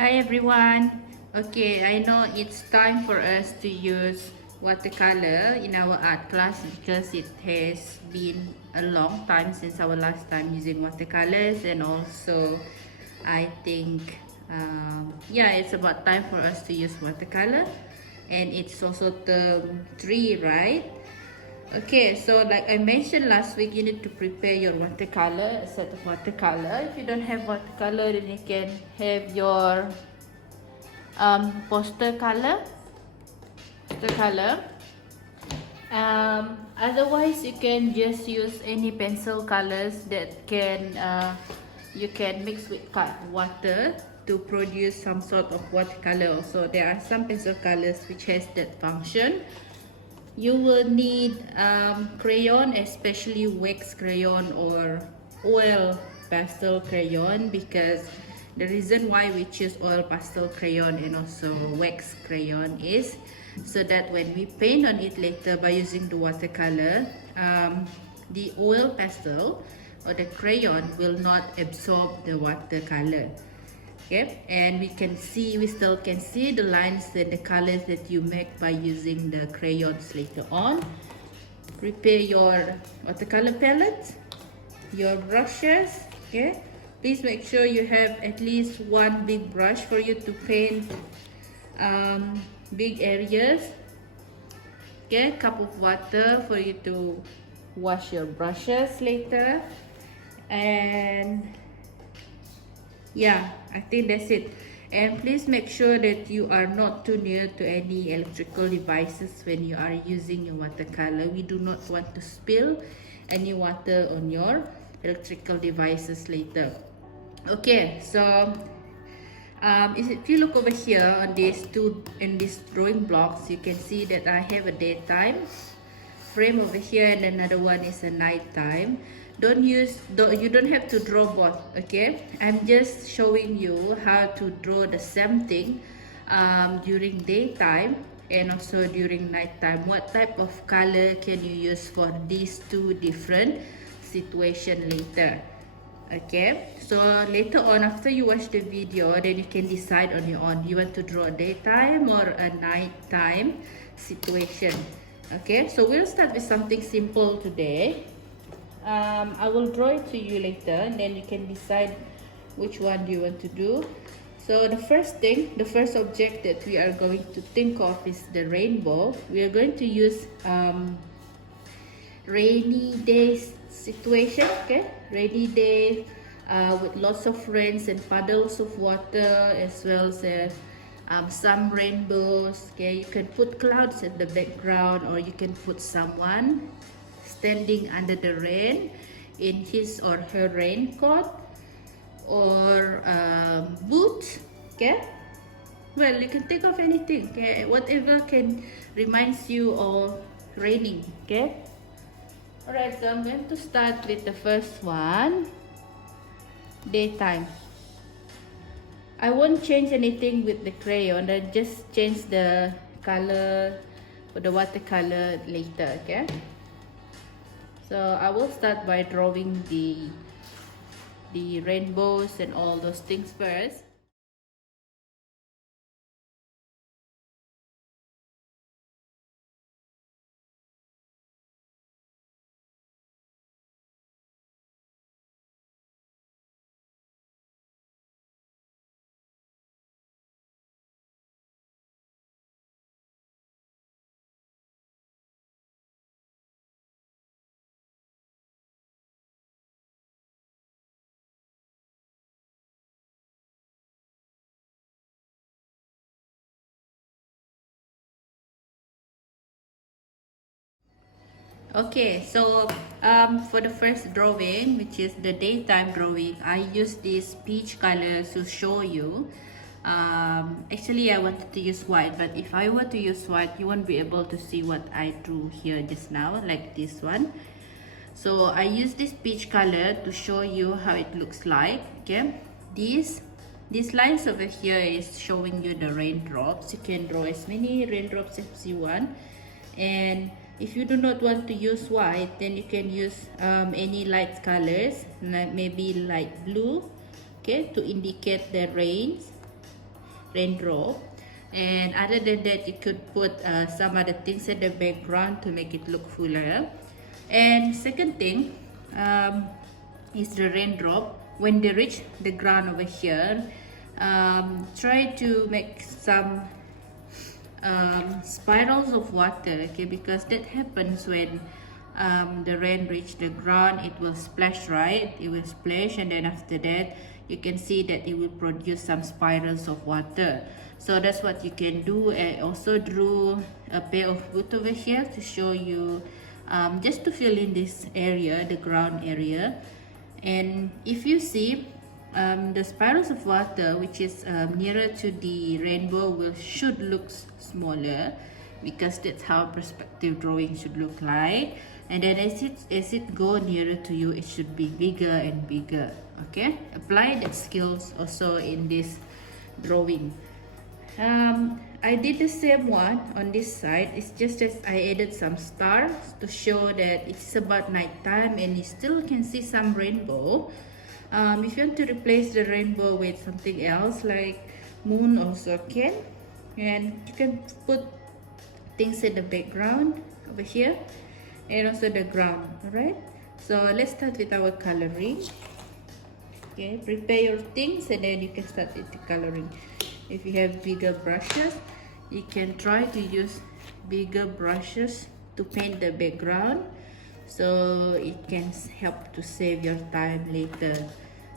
Hi everyone. Okay, I know it's time for us to use watercolor in our art class because it has been a long time since our last time using watercolors, and also I think yeah, it's about time for us to use watercolor, and it's also term 3, right? Okay, so like I mentioned last week, you need to prepare your watercolor, a set of watercolor. If you don't have watercolor, then you can have your poster color. Otherwise, you can just use any pencil colors that can you can mix with water to produce some sort of watercolor. Also, there are some pencil colors which has that function. You will need crayon, especially wax crayon or oil pastel crayon, because the reason why we choose oil pastel crayon and also wax crayon is so that when we paint on it later by using the watercolor, the oil pastel or the crayon will not absorb the watercolor. Okay, and we still can see the lines and the colors that you make by using the crayons later on. Prepare your watercolor palette, your brushes. Okay, please make sure you have at least one big brush for you to paint big areas. Okay, cup of water for you to wash your brushes later. And yeah, I think that's it. And please make sure that you are not too near to any electrical devices when you are using your watercolor. We do not want to spill any water on your electrical devices later. Okay, so if you look over here on these drawing blocks, you can see that I have a daytime frame over here and another one is a nighttime. You don't have to draw both. Okay, I'm just showing you how to draw the same thing during daytime and also during nighttime. What type of color can you use for these two different situations later? Okay, so later on after you watch the video, then you can decide on your own. You want to draw a daytime or a nighttime situation. Okay, so we'll start with something simple today. I will draw it to you later and then you can decide which one do you want to do. So the first object that we are going to think of is the rainbow. We are going to use rainy day situation. Okay, rainy day with lots of rains and puddles of water, as well as some rainbows. Okay, you can put clouds at the background, or you can put someone standing under the rain in his or her raincoat or boots. Okay, well, you can think of anything. Okay, whatever can reminds you of raining. Okay, all right, so I'm going to start with the first one, daytime. I won't change anything with the crayon. I just change the color for the watercolor later. Okay, so I will start by drawing the rainbows and all those things first. Okay, so for the first drawing, which is the daytime drawing, I use this peach color to show you. Actually, I wanted to use white, but if I were to use white, you won't be able to see what I drew here just now, like this one. So I use this peach color to show you how it looks like. Okay, these lines over here is showing you the raindrops. You can draw as many raindrops as you want, and if you do not want to use white, then you can use any light colors, like maybe light blue, okay, to indicate the rains. raindrop. And other than that, you could put some other things in the background to make it look fuller. And second thing is the raindrop. When they reach the ground over here, try to make some spirals of water, okay, because that happens when the rain reach the ground. It will splash, right? It will splash, and then after that you can see that it will produce some spirals of water. So that's what you can do. I also drew a pair of wood over here to show you, just to fill in this area, the ground area. And if you see, the spirals of water, which is nearer to the rainbow, should look smaller, because that's how perspective drawing should look like. And then as it go nearer to you, it should be bigger and bigger. Okay, apply that skills also in this drawing. I did the same one on this side. It's just as I added some stars to show that it's about night time and you still can see some rainbow. If you want to replace the rainbow with something else like moon, also can. And you can put things in the background over here and also the ground. Alright, so let's start with our coloring. Okay, prepare your things and then you can start with the coloring. If you have bigger brushes, you can try to use bigger brushes to paint the background, so it can help to save your time later.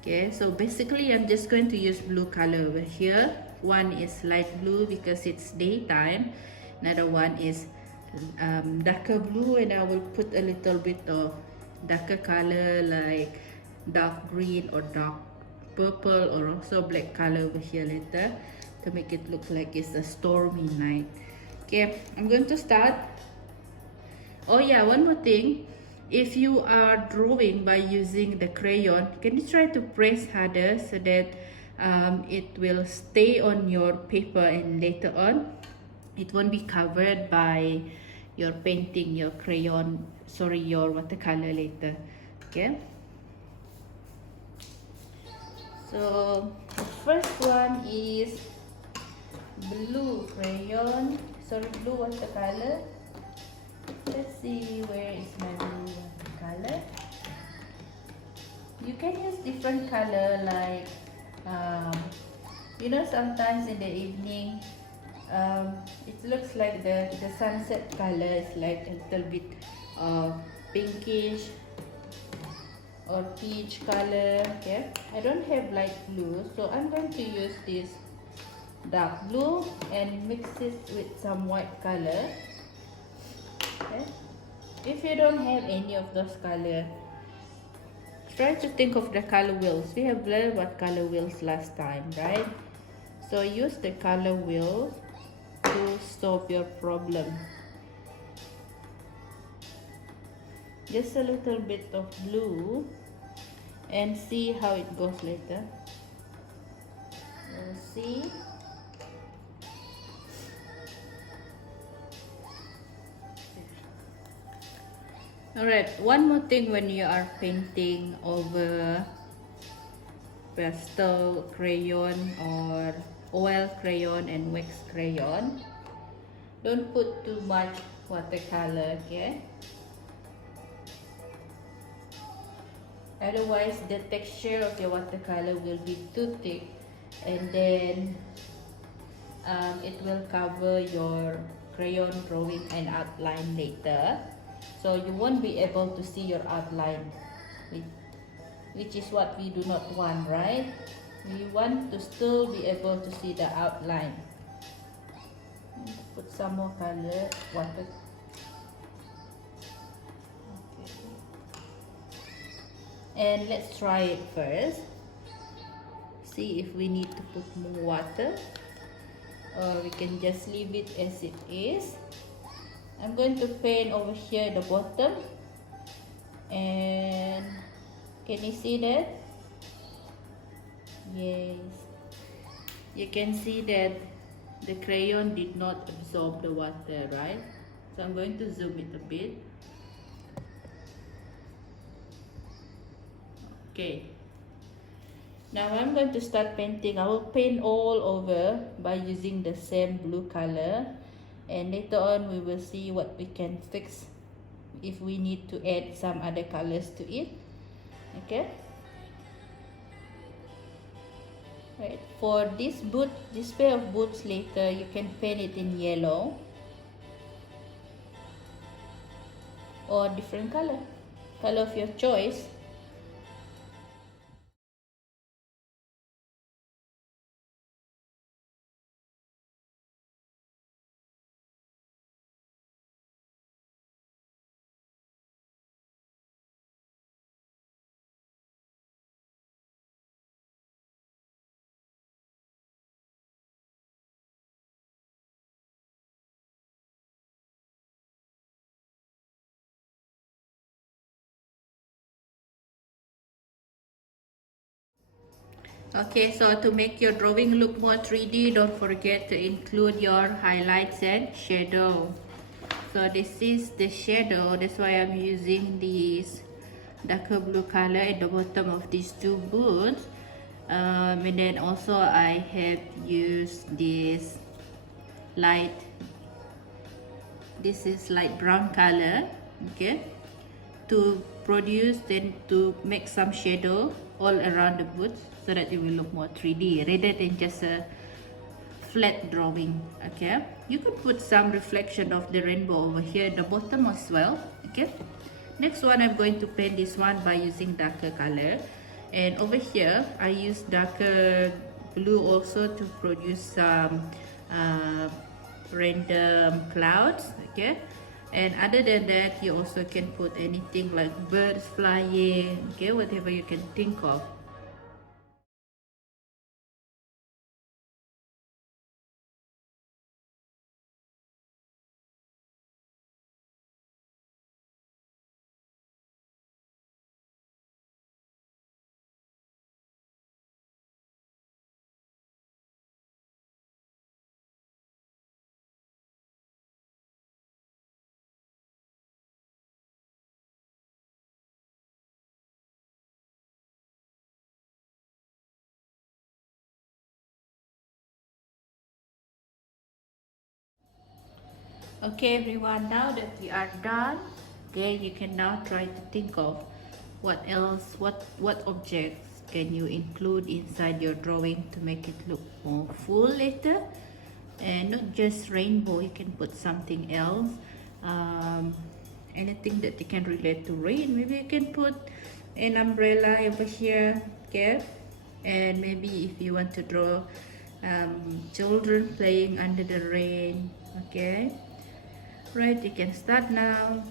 Okay, so basically I'm just going to use blue color over here. One is light blue because it's daytime. Another one is darker blue, and I will put a little bit of darker color like dark green or dark purple, or also black color over here later to make it look like it's a stormy night. Okay, I'm going to start. Oh yeah, one more thing. If you are drawing by using the crayon, can you try to press harder so that it will stay on your paper, and later on it won't be covered by your painting, your crayon, sorry, your watercolor later. Okay, so the first one is blue crayon, sorry, blue watercolor. Let's see, where is my blue watercolor? You can use different color, like you know, sometimes in the evening it looks like the sunset color is like a little bit pinkish or peach color. Okay, I don't have light blue, so I'm going to use this dark blue and mix it with some white color. Okay, if you don't have any of those color, try to think of the color wheels. We have learned what color wheels last time, right? So use the color wheels to solve your problem. Just a little bit of blue and see how it goes later. We'll see. Alright, one more thing when you are painting over pastel crayon or oil crayon and wax crayon, don't put too much watercolor, okay? Otherwise, the texture of your watercolor will be too thick, and then it will cover your crayon drawing and outline later. So you won't be able to see your outline, which is what we do not want, right? We want to still be able to see the outline. Put some more color, water. Okay. And let's try it first. See if we need to put more water, or we can just leave it as it is. I'm going to paint over here the bottom, and can you see that? Yes, you can see that the crayon did not absorb the water, right? So I'm going to zoom it a bit. Okay, Now I'm going to start painting. I will paint all over by using the same blue color, and later on we will see what we can fix if we need to add some other colors to it. Okay. Right. For this boot, this pair of boots later, you can paint it in yellow or different color of your choice. Okay, so to make your drawing look more 3D, don't forget to include your highlights and shadow. So this is the shadow, that's why I'm using this darker blue color at the bottom of these two boots. And then also I have used this light, this is light brown color, okay, to produce, then to make some shadow all around the boots so that it will look more 3D rather than just a flat drawing. Okay, you could put some reflection of the rainbow over here at the bottom as well. Okay, next one I'm going to paint this one by using darker color, and over here I use darker blue also to produce some random clouds. Okay, and other than that, you also can put anything like birds flying, okay, whatever you can think of. Okay everyone, now that we are done, okay, you can now try to think of what else, what objects can you include inside your drawing to make it look more full later, and not just rainbow. You can put something else, anything that you can relate to rain. Maybe you can put an umbrella over here, okay, and maybe if you want to draw children playing under the rain, okay. Right, you can start now.